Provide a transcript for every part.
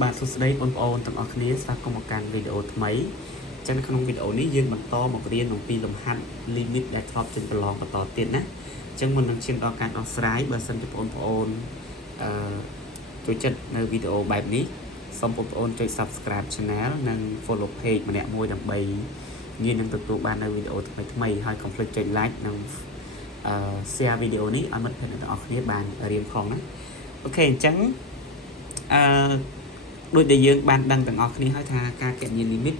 បាទសួស្តីបងប្អូនទាំងអស់គ្នាស្វាគមន៍មកកាន់វីដេអូថ្មីចឹងនៅក្នុងវីដេអូនេះយើងបន្តមករៀនអំពីលំហាត់ limit ដែលធ្លាប់ចេញប្រឡងបន្តទៀតណាចឹងមុននឹងឈានដល់ការដោះស្រាយបើសិនជាបងប្អូនចូលចិត្តនៅវីដេអូបែបនេះសូមបងប្អូនចុច Subscribe Channel និង Follow Page ម្នាក់មួយដើម្បីងាយនឹងទទួលបាននៅវីដេអូថ្មីៗហើយកុំភ្លេចចុច Like និងshare វីដេអូនេះឲ្យមិត្តភ័ក្តិទាំងអស់គ្នាបានរៀនផងណាអូខេអញ្ចឹងដូចដែលយើងបានដឹងទាំងអស់គ្នាហើយថាការគណនា limit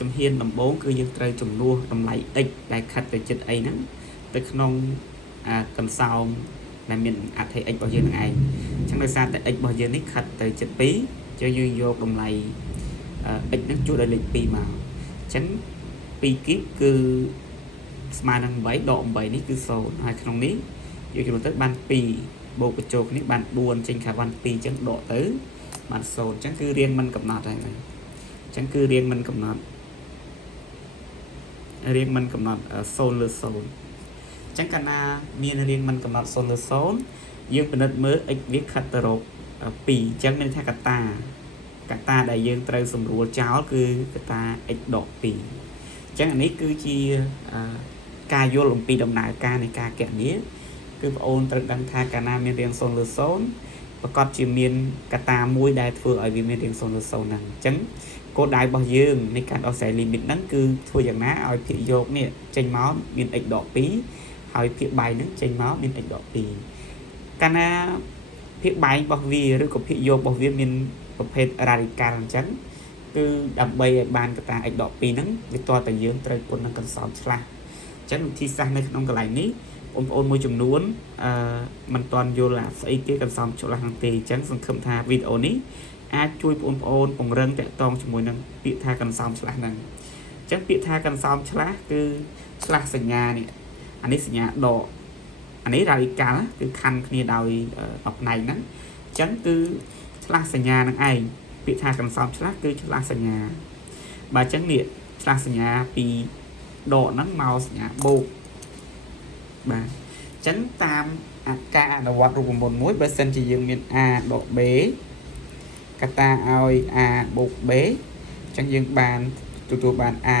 ជំហានដំបូងគឺយើងត្រូវចំនួនតម្លៃ x ដែលខិតទៅជិតអីហ្នឹងទៅក្នុងកន្សោមដែលមានអត្ថិ x របស់យើងនឹងឯងអញ្ចឹងដោយសារតែ x របស់យើងនេះខិតទៅជិត2ចឹងយើងយកតម្លៃ x ហ្នឹងជួសដោយលេខ2មកអញ្ចឹង2គីបគឺស្មើនឹង8ដក8នេះគឺ0ហើយក្នុងនេះយើងចំនួនទៅបាន2បូកបញ្ចូលគ្នាបាន4ចេញខាងបាន2អញ្ចឹងដកទៅបាន0អញ្ចឹងគឺរៀងមិនកំណត់ហើយអញ្ចឹងគឺរៀងមិនកំណត់0លើ0អញ្ចឹងកាលណាមានរៀងមិនកំណត់0លើ0យើងពិនិត្យមើល x វាខិតទៅរក2អញ្ចឹងមានថាកតាដែលយើងត្រូវសម្រួលចោលគឺកតា x ដក2អញ្ចឹងអានេះគឺជាការយល់អំពីដំណើរការនៃការគណនាគឺបងអូនត្រូវដឹងថាកាលណាមានរៀង0លើ0ប្រកបជាមានកតាមួយដែលធ្វើឲ្យវាមានរៀង0លើ0ហ្នឹងអញ្ចឹងគោលដៅរបស់យើងនៃការដោះស្រាយ limit ហ្នឹងគឺធ្វើយ៉ាងណាឲ្យភាគយកនេះចេញមកមាន x ដក2ហើយភាគបែកហ្នឹងចេញមកមាន x ដក2កាលណាភាគបែករបស់វាឬក៏ភាគយករបស់វាមានប្រភេទ radical អញ្ចឹងគឺដើម្បីឲ្យបានកតា x ដក2ហ្នឹងវាតើតែយើងត្រូវគុណនឹងកន្សោមឆ្លាស់អញ្ចឹងវិធីសាស្ត្រនៅក្នុងកន្លែងនេះបងប្អូនមួយចំនួនមិនទាន់យល់ស្អីគេកន្សោមឆ្លាស់ហ្នឹងទេអញ្ចឹងសង្ឃឹមថាវីដេអូនេះអាចជួយបងប្អូនពង្រឹងតាក់ទងជាមួយនឹងពាក្យថាកន្សោមឆ្លាស់ហ្នឹងអញ្ចឹងពាក្យថាកន្សោមឆ្លាស់គឺឆ្លាស់សញ្ញានេះអានេះសញ្ញាដកអានេះ radical គឺខណ្ឌគ្នាដោយផ្នែកហ្នឹងអញ្ចឹងគឺឆ្លាស់សញ្ញានឹងឯងពាក្យថាកន្សោមឆ្លាស់គឺឆ្លាស់សញ្ញាបាទអញ្ចឹងនេះឆ្លាស់សញ្ញាពីដកហ្នឹងមកសញ្ញាបូកបាទអញ្ចឹងតាមការអនុវត្តរូបមន្តមួយបើសិនជាយើងមាន a ដក b កតាឲ្យ a បូក b អញ្ចឹងយើងបានទទួលបាន a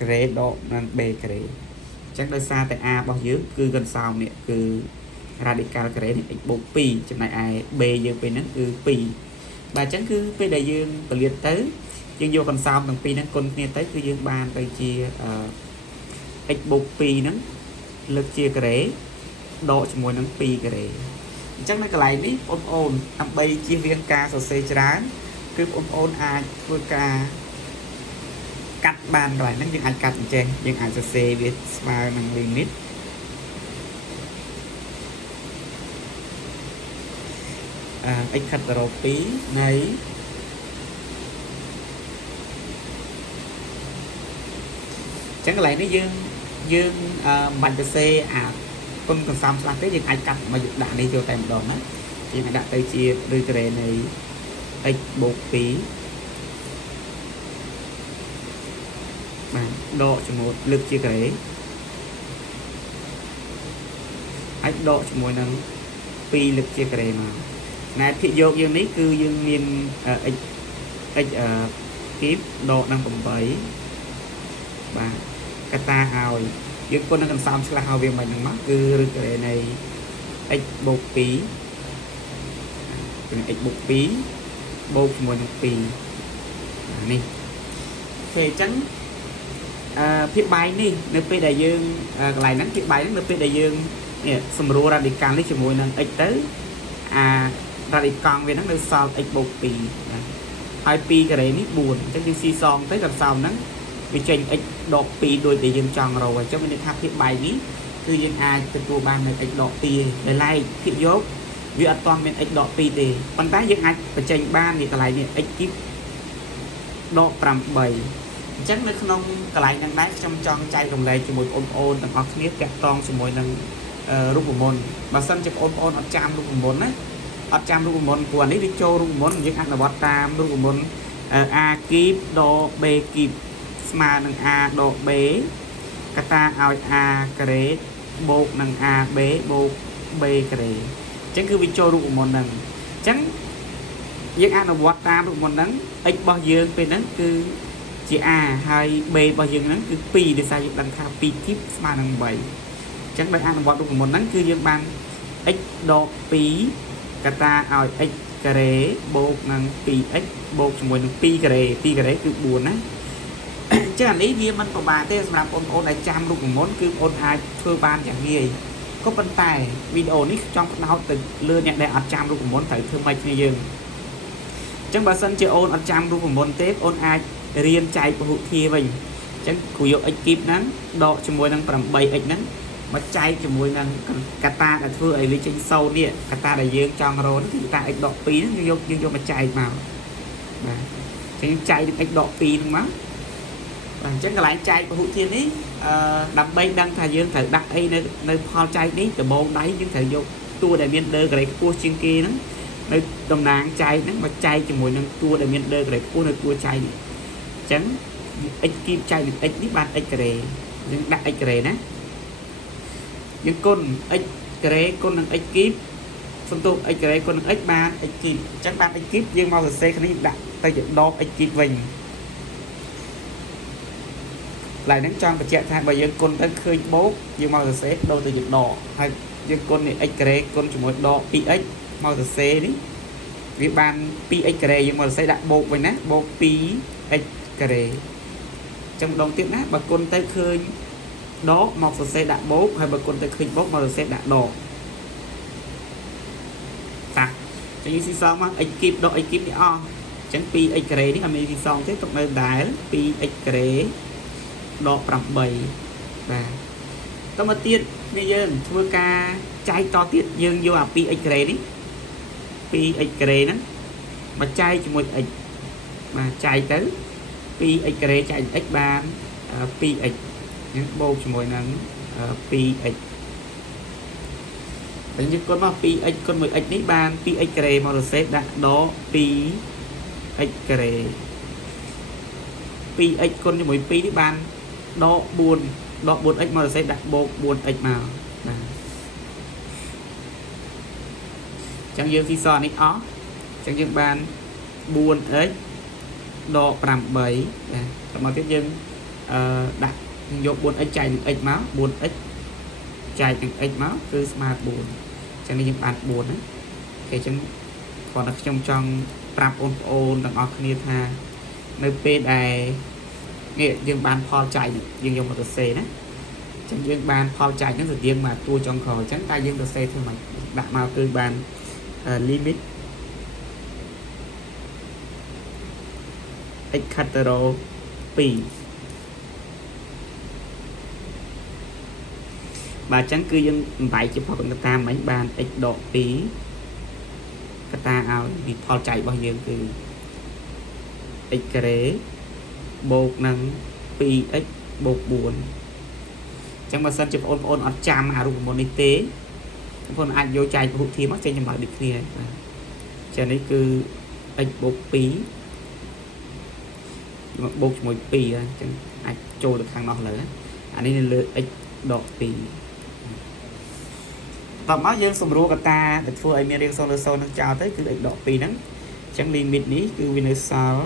ក្រេដកនឹង b ក្រេអញ្ចឹងដោយសារតែ a របស់យើងគឺកន្សោមនេះគឺ radical ក្រេនេះ x បូក2ចំណែកឯ b យើងពេលហ្នឹងគឺ2បាទអញ្ចឹងគឺពេលដែលយើងពលាតទៅយើងយកកន្សោមទាំងពីរហ្នឹងគុណគ្នាទៅគឺយើងបានទៅជាx បូក2ហ្នឹងលើកជាការ៉េដកជាមួយនឹង2ការ៉េអញ្ចឹងនៅកន្លែងនេះបងប្អូនដើម្បីជៀសវាងការសរសេរច្រើនគឺបងប្អូនអាចធ្វើការកាត់បានកន្លែងហ្នឹងយើងអាចកាត់អញ្ចឹងយើងអាចសរសេរវាស្មើនឹង limit x ខិតទៅរក2នៃអញ្ចឹងកន្លែងនេះយើងមិនបាច់សរសេរគុណកន្សោមឆ្លាស់ទេយើងអាចកាត់មកដាក់នេះចូលតែម្ដងណាយើងអាចដាក់ទៅជាឬការ៉េនៃ x បូក2បាទដកជាមួយលើកជាការ៉េអាចដកជាមួយនឹង2លើកជាការ៉េមកណែភាគយកយើងនេះគឺយើងមាន x គីបដកនឹង8បាទកតាឲ្យយើងគុណនឹងកន្សោមឆ្លាស់ឲ្យវាមិនហ្នឹងមកគឺឬការ៉េនៃ x បូក2គឺ x បូក2បូកជាមួយនឹង2នេះអូខេអញ្ចឹងភាគបែកនេះនៅពេលដែលយើងកន្លែងហ្នឹងភាគបែកហ្នឹងនៅពេលដែលយើងនេះសម្រួល radical នេះជាមួយនឹង x ទៅradical វាហ្នឹងនៅសល់ x បូក2ណាហើយ2ការ៉េនេះ4អញ្ចឹងយើងស៊ីសងទៅកន្សោមហ្នឹងវាចេញ x ដក2ដូចដែលយើងចង់រកអញ្ចឹងមានន័យថាភាគបែកនេះគឺយើងអាចទទួលបាននៅ x ដក2ដែលឡែកភាគយកវាអត់ទាន់មាន x ដក2ទេប៉ុន្តែយើងអាចបញ្ចេញបាននេះកន្លែងនេះ x គីបដក8អញ្ចឹងនៅក្នុងកន្លែងហ្នឹងដែរខ្ញុំចង់ចែករំលែកជាមួយបងប្អូនទាំងអស់គ្នាតាក់ទងជាមួយនឹងរូបមន្តបើសិនជាបងប្អូនអត់ចាំរូបមន្តណាអត់ចាំរូបមន្តព្រោះនេះវាចូលរូបមន្តយើងអនុវត្តតាមរូបមន្ត a គីបដក b គីបស្មើនឹង a ដក b កតាឲ្យ a ការ៉េបូកនឹង ab បូក b ការ៉េអញ្ចឹងគឺវាចូលរូបមន្តហ្នឹងអញ្ចឹង យើងអនុវត្តតាមរូបមន្តហ្នឹង x របស់យើងពេលហ្នឹងគឺជា a ហើយ b របស់យើងហ្នឹងគឺ2ដោយសារយើងដឹងថា2គីបស្មើនឹង8អញ្ចឹងដោយអនុវត្តរូបមន្តហ្នឹងគឺយើងបាន x ដក2កតាឲ្យ x ការ៉េបូកនឹង 2x បូកជាមួយនឹង2ការ៉េ2ការ៉េគឺ4ណាអញ្ចឹងអានេះវាមិនពិបាកទេសម្រាប់បងប្អូនដែលចាំរូបមន្តគឺបងប្អូនអាចធ្វើបានយ៉ាងងាយក៏ប៉ុន្តែវីដេអូនេះចង់ផ្ដោតទៅលើអ្នកដែលអត់ចាំរូបមន្តត្រូវធ្វើម៉េចគ្នាយើងអញ្ចឹងបើសិនជាអូនអត់ចាំរូបមន្តទេអូនអាចរៀនចែកពហុធាតុវិញអញ្ចឹងគ្រូយក x គីបហ្នឹងដកជាមួយនឹង 8x ហ្នឹងមកចែកជាមួយនឹងកតាដែលធ្វើឲ្យវាចេញ0នេះកតាដែលយើងចង់រកគឺកតា x ដក2ហ្នឹងយើងយកមកចែកមកបាទអញ្ចឹងចែកនឹង x ដក2ហ្នឹងមកបាទអញ្ចឹងកន្លែងចែកពហុធាតុនេះដើម្បីដឹងថាយើងត្រូវដាក់អីនៅផលចែកនេះដំបូងដៃយើងត្រូវយកតួដែលមានដឺការ៉េខ្ពស់ជាងគេហ្នឹងនៅតំណាងចែកហ្នឹងមកចែកជាមួយនឹងតួដែលមានដឺការ៉េខ្ពស់នៅតួចែកនេះអញ្ចឹង x គីបចែកនឹង x នេះបាន x ការ៉េយើងដាក់ x ការ៉េណាយើងគុណ x ការ៉េគុណនឹង x គីបសំទោស x ការ៉េគុណនឹង x បាន x គីបអញ្ចឹងបាន x គីបយើងមកសរសេរគ្នាដាក់ទៅជាដក x គីបវិញឡើយហ្នឹងចង់បញ្ជាក់ថាបើយើងគុណទៅឃើញបូកយើងមកសរសេរដូរទៅជាដកហើយយើងគុណនេះ x ការ៉េគុណជាមួយដក 2x មកសរសេរនេះវាបាន 2x ការ៉េយើងមកសរសេរដាក់បូកវិញណាបូក 2x ការ៉េចឹងម្ដងទៀតណាបើគុណទៅឃើញដកមកសរសេរដាក់បូកហើយបើគុណទៅឃើញបូកមកសរសេរដាក់ដកតាចឹងយើងស៊ីសងមក x គីបដក x គីបនេះអស់ចឹង 2x ការ៉េនេះអត់មានស៊ីសងទេទុកនៅដែល 2x ការ៉េដក8បាទតមកទៀតនេះយើងធ្វើការចែកតទៀតយើងយកអា 2x ការ៉េនេះ 2x ការ៉េហ្នឹងមកចែកជាមួយ x បាទចែកទៅ 2x ការ៉េចែក x បាន 2x យើងបូកជាមួយនឹង 2x តែយើងគុណមក 2x គុណមួយ x នេះបាន 2x ការ៉េមកសរសេរដាក់ដក 2x ការ៉េ 2x គុណជាមួយ2នេះបានដក 4 ដក 4x មកសរសេរដាក់បូក 4x មកបាទចឹងយើងស៊ីសនេះអស់ចឹងយើងបាន 4x ដក 8បាទតមកទៀតយើងដាក់យក 4x ចែកនឹង x មក 4x ចែកនឹង x មកគឺស្មើ4ចឹងនេះយើងបាន4ណាអូខេចឹងគាត់ថាខ្ញុំចង់ប្រាប់បងប្អូនទាំងអស់គ្នាថានៅពេលដែលនេះយើងបានផលចែកយើងយកមកសរសេរណាចឹងយើងបានផលចែកហ្នឹងទៅយើងមកតួចុងក្រោយចឹងតែយើងសរសេរធ្វើម៉េចដាក់មកគឺបាន limit x ខាត់រ៉ូ2បាទអញ្ចឹងគឺយើងបំបែកជាផលកតាមិញបាន x ដក2កតាឲ្យពីផលចែករបស់យើងគឺ x ការ៉េបូកនឹង 2x បូក 4អញ្ចឹងបើសិនជាបងប្អូនអត់ចាំអារូបមន្តនេះទេបងប្អូនអាចយកចែកពហុធាតុមកចេញចម្លើយដូចគ្នាបាទចានេះគឺ x បូក2មកបូកជាមួយ2អញ្ចឹងអាចចូលទៅខាងនោះលើអានេះនៅលើ x ដក2តបមកយើងសម្រួលកតាដែលធ្វើឲ្យមានរាង0លើ0នឹងចោលទៅគឺ x ដក2ហ្នឹងអញ្ចឹង limit នេះគឺវានៅសល់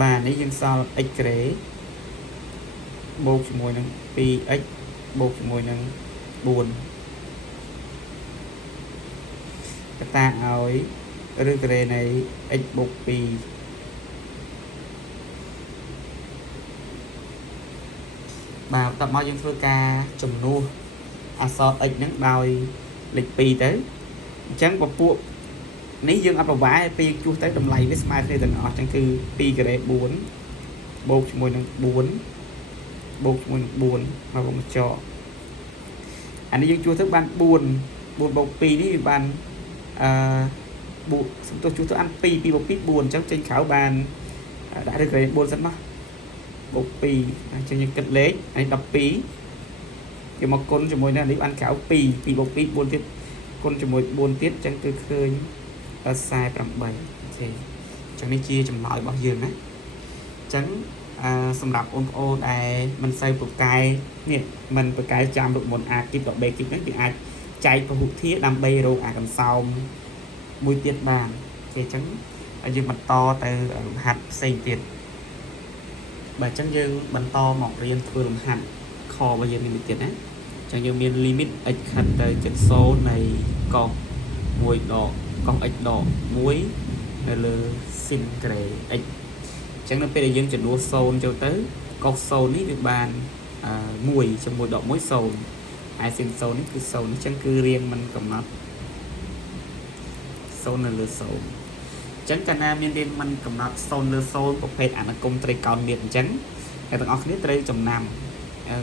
បាទនេះយើងសល់ x ការ៉េបូកជាមួយនឹង 2x បូកជាមួយនឹង4កតាឲ្យឬការ៉េនៃ x បូក2បាទតបមកយើងធ្វើការចំនួនអក្សរ x ហ្នឹងដោយលេខ2ទៅអញ្ចឹងពពួកនេះយើងអត់ប្រវែពេលយើងជួសទៅតម្លៃវាស្មើគ្នាទាំងអស់អញ្ចឹងគឺ2ការ៉េ4បូកជាមួយនឹង4បូកជាមួយនឹង4មកមកចកអានេះយើងជួសទៅបាន4បូក2នេះវាបានបូកសំទោសជួសទៅអាន2បូក2 4អញ្ចឹងចេញក្រៅបានដាក់ឬការ៉េ4សិនមកបូក2អញ្ចឹងយើងគិតលេខនេះ12យកមកគុណជាមួយនឹងនេះបានក្រៅ2បូក2 4ទៀតគុណជាមួយ4ទៀតអញ្ចឹងគឺឃើញ48ទេអញ្ចឹងនេះជាចម្លើយរបស់យើងណាអញ្ចឹងសម្រាប់បងប្អូនដែលមិនសូវពូកែនេះមិនពូកែចាំរូបមន្ត A គីបដល់ B គីបហ្នឹងយើងអាច chạy vào hụt thiết làm bay rồi à cần sau mùi tiết bàn thì chẳng dương bật to từ hạt xây tiệt bà chẳng dương bật to mọc riêng vừa làm hạt kho bây giờ mình tiệt á chẳng dương miền limit x hạt tới chất số này còn mùi đỏ còn x đỏ muối hay là xin kể x chẳng nó bây giờ dương chuyển đua sâu cho tới con sâu ní được bàn mùi trong mùi đỏ muối sâu ai xin sâu ní cứ sâu ní chẳng cứ riêng mình cầm nó sâu là lừa sâu chẳng cả nam nhân đêm mình cầm nó sâu lừa sâu một phép ảnh công trai còn miệng trắng cái thằng ốc nít trai trong năm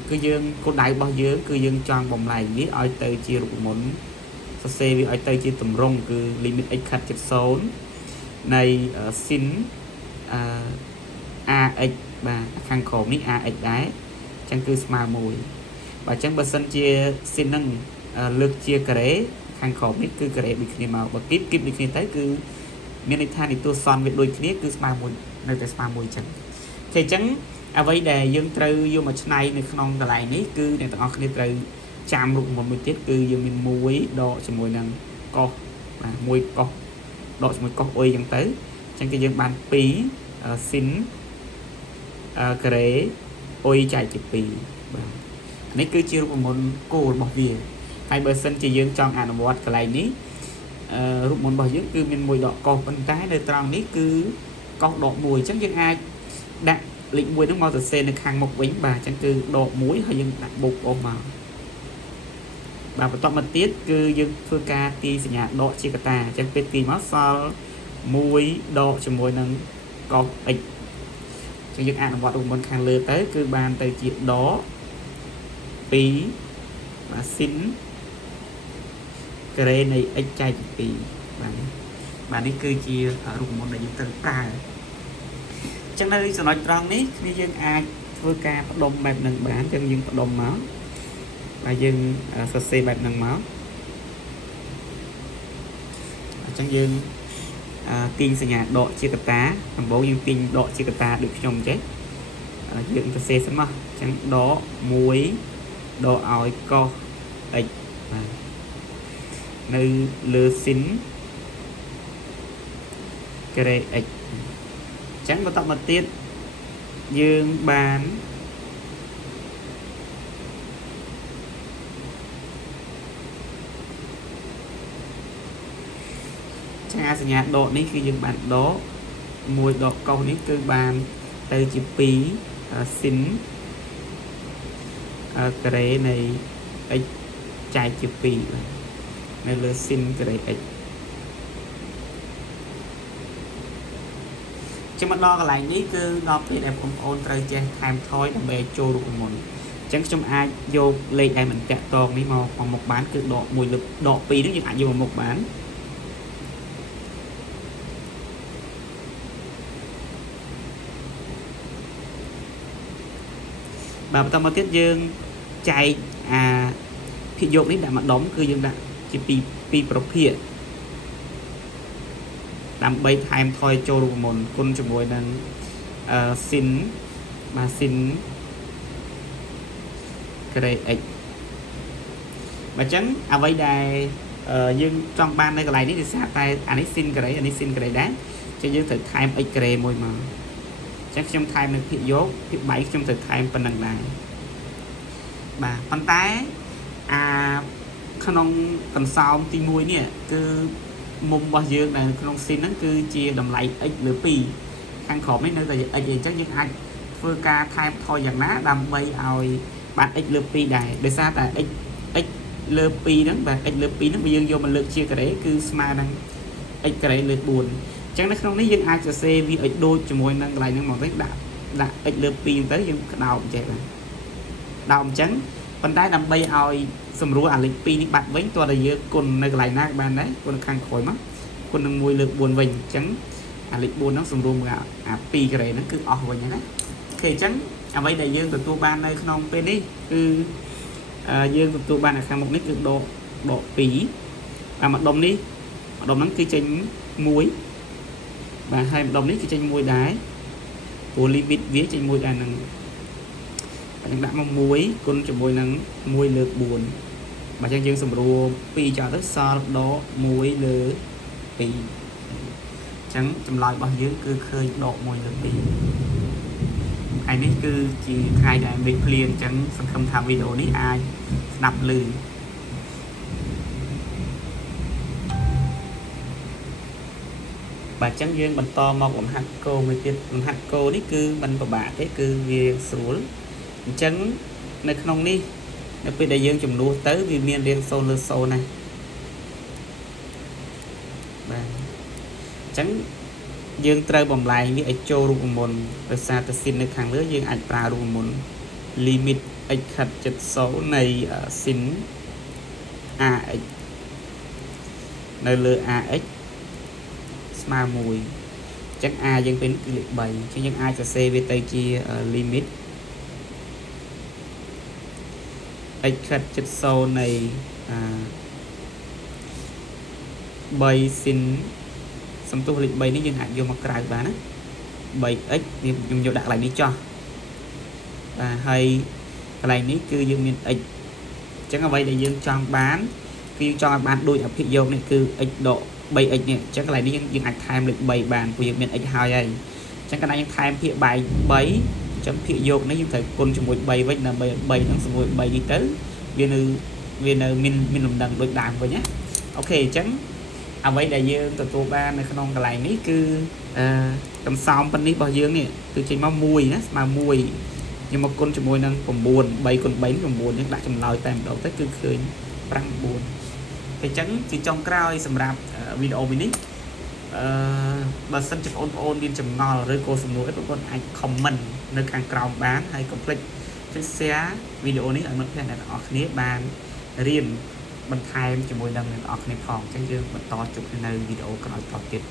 cứ dương cô đại bao nhiêu cứ dương tròn bồng này biết ai tới chia được muốn xe với ai tới chia tầm rong cứ limit x khát chất số này xin ax và khăn khổ ní ax đáy chẳng cứ smart mùi và chẳng bật sân chia xin nâng lược chia kể khăn khổ ní cứ kể bị khi màu và kíp bị khi tới cứ miền Tây thì tôi son việc đôi khi cứ smart mùi nơi cái smart mùi chẳng thì chẳng vậy để dương trừ vô mà này này không còn lại ní cứ này tao không trừ chạm được một mươi tiết cứ dương mình muối đỏ cho mùi năng co và mùi co đỏ cho mùi co ôi chẳng tới chẳng cái dương bàn pí xin kể ôi chạy chụp pí này cứ chưa được một cô một việc hai bờ sân chỉ dương trong ảnh một cái này ní lúc một bao nhiêu cứ mình mùi đỏ co bên trái nơi tròn ní cứ có đỏ mùi chắc dương ai đặt lĩnh mùi nó mau từ xe nó khang một bánh bà chẳng cứ độ muối hay dân đặt bột ôm vào bà phải tọa mật tiết cứ dân phương ca ti sẽ nhà độ chi cả ta chẳng biết tìm máu sao muối độ cho mùi nâng có ích cho dân ăn bọt ủng bên khang lừa tới cứ bàn tới chuyện đó phí và xin cái này ích chay phí bà đi cứ chia ở rụng môn này dân tân ta chẳng đây sẽ nói tròn ní như dân ai vừa ca bắt đông bẹp nâng bán chân dân bắt đông máu và dân sơ xe bẹp nâng máu chẳng dân tin sẽ nhà độ chia cà tá thằng bố dân tin độ chia cà tá được trong chết dân sơ xe sẵn mà chẳng đó muối độ ỏi co ếch nơi lừa xín cái đây ếch chẳng có tập mật tiết dương bán cha sẽ nhà độ ní khi dương bán đó mùi độ câu ní cơ bàn từ chữ phí xin cái này ích chạy chữ phí này là xin cái này ích chứ mà đo cái lại ní cứ đo cái đẹp không ôn trời che tham thôi là bề trôi được một chẳng trong ai vô lên đây mình chặt toàn đi màu còn một bán cứ độ mùi lực độ pi nó như bạn vô một bán bà tâm mà tiết dương chạy khi dục đến đã mặt đóng cứ dương đã chỉ pi profit làm bay time thôi cho được một con cho mùi nên xin mà xin cái đây ấy mà chẳng vậy đây nhưng trong ban đây cái này thì sát tay anh ấy xin cái đấy đáng cho dương thực time ấy cái mùi mà chắc trong time nó thị dốt thị bảy trong thực time phần đằng này bà con tái không cần sao thì mùi nè cứ mông bao nhiêu này không xin nó cứ chia đầm lại x lửa pi khăn khổ mấy nơi là gì chắc những anh phương ca thay thôi dạng ná đầm bay oi bạn x lửa pi này để sao tại x lửa pi đó và x lửa pi nó bây giờ vô mình lượt chia cái đấy cứ smart đang x cái đấy lượt buồn chẳng nó không lấy dân ai cho xe vì x đôi cho môi năng lại những màu rất đã x lửa pi tới những đầu chạy là đầu trắng phần tay đầm bay oi sầm rúa lịch pi bạn với tôi là giữa con này lại nát ban đấy con khang khỏi mất con đừng mùi lực buồn vinh trắng lịch buồn nó sầm rúa pi cái này nó cứ ọt vậy nhé thì trắng vậy đại dương từ tu ban đây không bên đi cứ dương từ tu ban là khang một nít được độ pí và mặt đồng đi mặt đồng nó cứ chênh muối và hai đồng nít cứ chênh muối đái của limit vía chênh muối đài năng đã mong muối con cho mùi nắng muối lược buồn mà chẳng dương sầm rùa pi cho tới so đó muối lửa pi chẳng chăm lại bao nhiêu cứ khơi độ mùi lửa pi ai nấy cứ chỉ khai đại mình liền chẳng không tham video ní ai nạp lư bà chẳng dương bánh to mọc bằng hạt cô mới tiết bằng hạt cô ní cứ bánh của bà thế cứ việc xuống chẳng nơi không đi nếu bây đại dương chùm đua tới vì miền riêng sâu lơ sâu này bà chẳng dương trời bồng lại với ếch trô rụng môn rồi xa ta xin nơi kháng lứa dương ạch pra rụng môn limit ếch khật chất số này xin a ếch nơi lơ a ếch mà mùi chắc a dân tính liệt bày chứ những ai cho c về tay chia limit ếch khật chất số này bày xin xong tôi lịch bày nó dân hạt vô mặt cài bán á bày x thì dùng vô đặt lại đi cho và hay cái này ní cứ dương miền x chẳng là vậy để dương cho bán khi cho bán đôi ở phía vô này cứ x độ 3x này chắc là đi dương hạt tham lịch bày bàn của dương miền x 2 đây chắc cái này dương tham phía bài 7 chấm phía vô nó dương thể côn cho một bày với là bày nó sẽ một bày đi tới viên mình làm đằng đối đàm với nhé ok chấm vậy đại dương từ tô ba này không cái này ní cứ cầm xong bên ní bao dương nè từ trên máu mùi á mà mùi nhưng mà con cho mùi năng còn buồn bay còn bánh còn buồn nhưng đã trong lời tạm đầu tới cứ khơi răng buồn thì chắn thì trong crowd sầm rạp video mình ní bà sân chụp ôn điên chầm ngò rồi cô sầm núi con anh comment nơi càng crowd bán hay complete cái xe video ní ở mức này là ở khía bàn riêng បន្ថែមជាមួយនឹងអ្នកនរគ្នាផងអញ្ចឹងយើងបន្តជួបនៅវីដេអូក្រោយៗទៀត